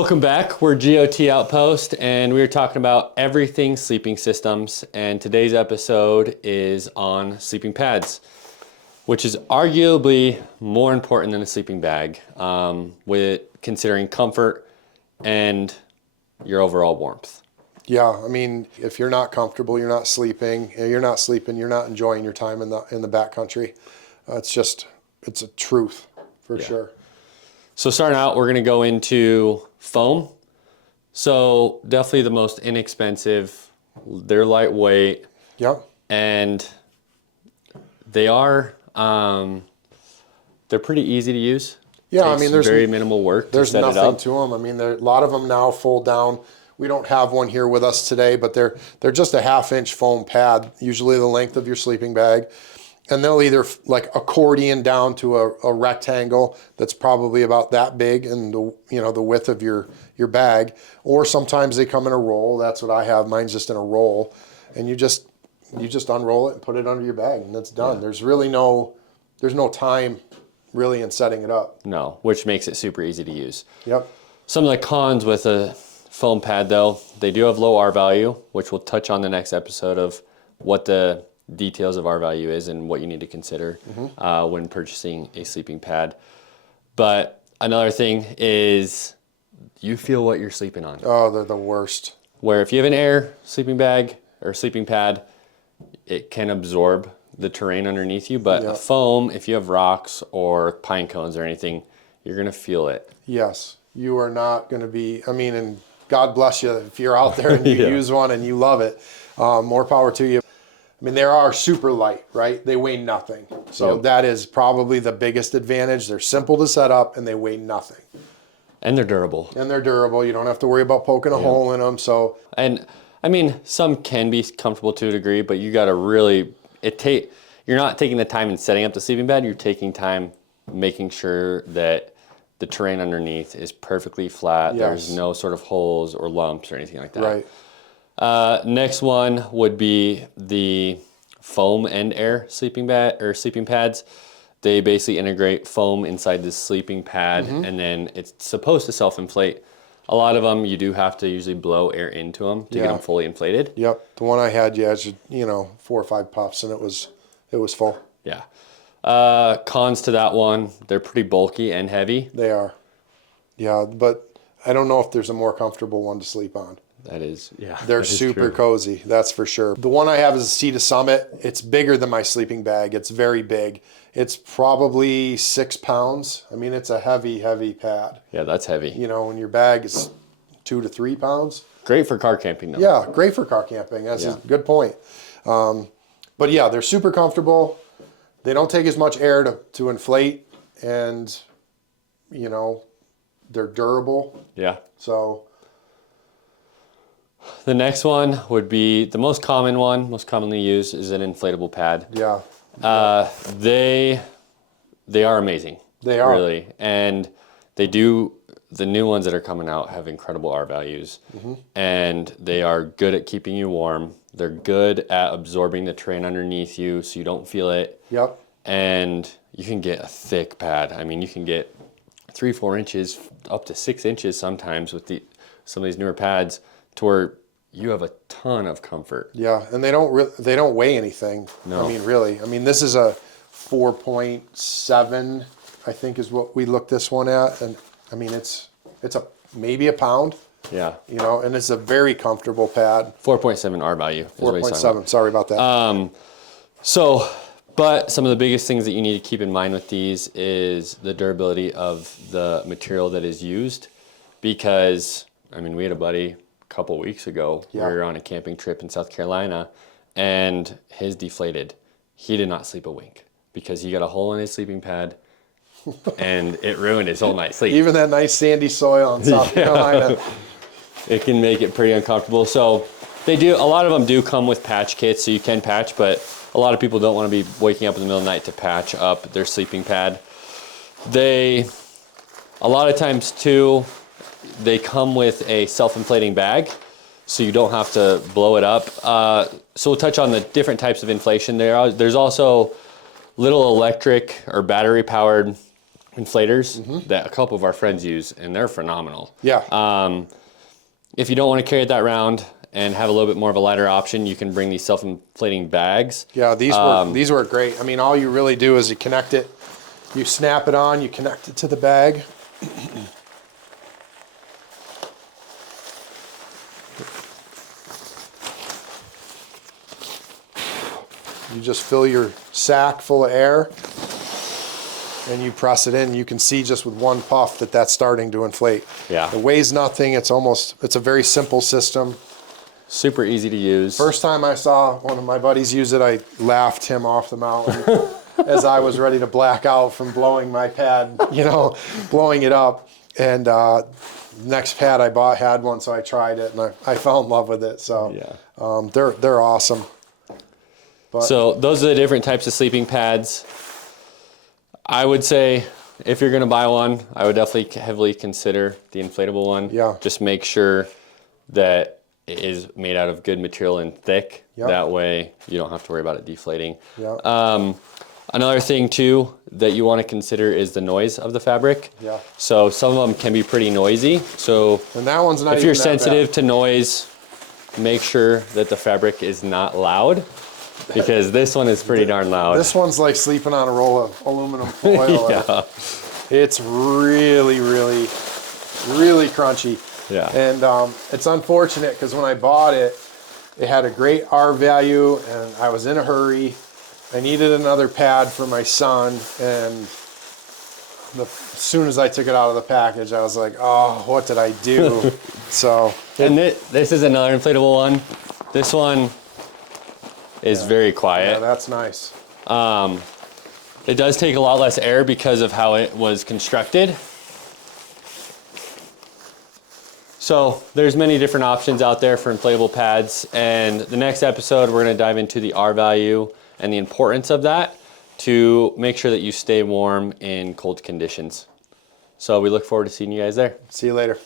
Welcome back. We're G.O.T. Outpost, and we are talking about everything sleeping systems. And today's episode is on sleeping pads, which is arguably more important than a sleeping bag, with considering comfort and your overall warmth. Yeah, I mean, if you're not comfortable, you're not sleeping, you're not enjoying your time in the backcountry. It's a truth for sure. So starting out, we're gonna go into foam. So definitely the most inexpensive. They're lightweight. Yep. And they are, they're pretty easy to use. Yeah, I mean, there's very minimal work There's to set nothing it up. to them. I mean, a lot of them now fold down. We don't have one here with us today, but they're just a 1/2-inch foam pad, usually the length of your sleeping bag. And they'll either like accordion down to a rectangle that's probably about that big and the width of your bag, or sometimes they come in a roll. That's what I have. Mine's just in a roll, and you just unroll it and put it under your bag, and that's done. Yeah. There's no time really in setting it up. No, which makes it super easy to use. Yep. Some of the cons with a foam pad though, they do have low R value, which we'll touch on the next episode of what the details of R value is and what you need to consider when purchasing a sleeping pad. But another thing is you feel what you're sleeping on. Oh, they're the worst. Where if you have an air sleeping bag or sleeping pad, it can absorb the terrain underneath you. But a foam, if you have rocks or pine cones or anything, you're gonna feel it. Yes, you are not gonna be, I mean, and God bless you if you're out there and you use one and you love it. More power to you. I mean, they are super light, right? They weigh nothing. So that is probably the biggest advantage. They're simple to set up and they weigh nothing. And they're durable. You don't have to worry about poking a hole in them. So, and I mean, some can be comfortable to a degree, but you got to really, you're not taking the time in setting up the sleeping bag. You're taking time making sure that the terrain underneath is perfectly flat. Yes. There's no sort of holes or lumps or anything like that. Right. Next one would be the foam and air sleeping bag or sleeping pads. They basically integrate foam inside the sleeping pad, and then it's supposed to self-inflate. A lot of them, you do have to usually blow air into them to get them fully inflated. Yep. The one I had, 4 or 5 puffs, and it was full. Yeah. Cons to that one, they're pretty bulky and heavy. They are. Yeah, but I don't know if there's a more comfortable one to sleep on. That is, yeah. They're super cozy, that's for sure. The one I have is a Sea to Summit. It's bigger than my sleeping bag. It's very big. It's probably 6 pounds. I mean, it's a heavy, heavy pad. Yeah, that's heavy. And your bag is 2 to 3 pounds. Great for car camping, though. Yeah, great for car camping. That's a good point. But yeah, they're super comfortable. They don't take as much air to inflate, and, they're durable. Yeah. So the next one would be the most commonly used is an inflatable pad. Yeah. They are amazing. They are. Really. And the new ones that are coming out have incredible R values. And they are good at keeping you warm. They're good at absorbing the terrain underneath you so you don't feel it. Yep. And you can get a thick pad. I mean, you can get 3-4 inches up to 6 inches sometimes with some of these newer pads, to where you have a ton of comfort. Yeah, and they don't weigh anything. No. I mean, really. I mean, this is a 4.7, I think, is what we looked this one at, and I mean, it's maybe a pound. Yeah. And it's a very comfortable pad. 4.7 R value. 4.7. Sorry about that. But some of the biggest things that you need to keep in mind with these is the durability of the material that is used, because I mean, we had a buddy a couple weeks ago. We were on a camping trip in South Carolina, and his deflated. He did not sleep a wink because he got a hole in his sleeping pad, and it ruined his whole night's sleep. Even that nice sandy soil in South Carolina. It can make it pretty uncomfortable. So a lot of them do come with patch kits, so you can patch, but a lot of people don't want to be waking up in the middle of the night to patch up their sleeping pad. A lot of times too, they come with a self-inflating bag, so you don't have to blow it up. So we'll touch on the different types of inflation. There's also little electric or battery-powered inflators that a couple of our friends use, and they're phenomenal. Yeah. If you don't want to carry that around and have a little bit more of a lighter option, you can bring these self-inflating bags. Yeah, these work great. I mean, all you really do is you connect it, you snap it on, you connect it to the bag. You just fill your sack full of air and you press it in. You can see just with one puff that that's starting to inflate. Yeah. It weighs nothing. It's a very simple system. Super easy to use. First time I saw one of my buddies use it, I laughed him off the mountain as I was ready to black out from blowing my pad, blowing it up. And next pad I bought had one, so I tried it and I fell in love with it. So yeah. They're awesome. But, so those are the different types of sleeping pads. I would say if you're going to buy one, I would definitely heavily consider the inflatable one. Yeah. Just make sure that it is made out of good material and thick. Yep. That way you don't have to worry about it deflating. Yeah. Another thing too that you want to consider is the noise of the fabric. Yeah. So some of them can be pretty noisy. So And that one's not if even you're that sensitive bad. to noise, make sure that the fabric is not loud, because this one is pretty darn loud. This one's like sleeping on a roll of aluminum foil. Yeah. It's really, really, really crunchy. Yeah. And it's unfortunate because when I bought it, it had a great R value and I was in a hurry. I needed another pad for my son, and as soon as I took it out of the package, I was like, oh, what did I do? So. And this is another inflatable one. This one is very quiet. Yeah, that's nice. It does take a lot less air because of how it was constructed. So there's many different options out there for inflatable pads, and the next episode we're going to dive into the R value and the importance of that to make sure that you stay warm in cold conditions. So we look forward to seeing you guys there. See you later.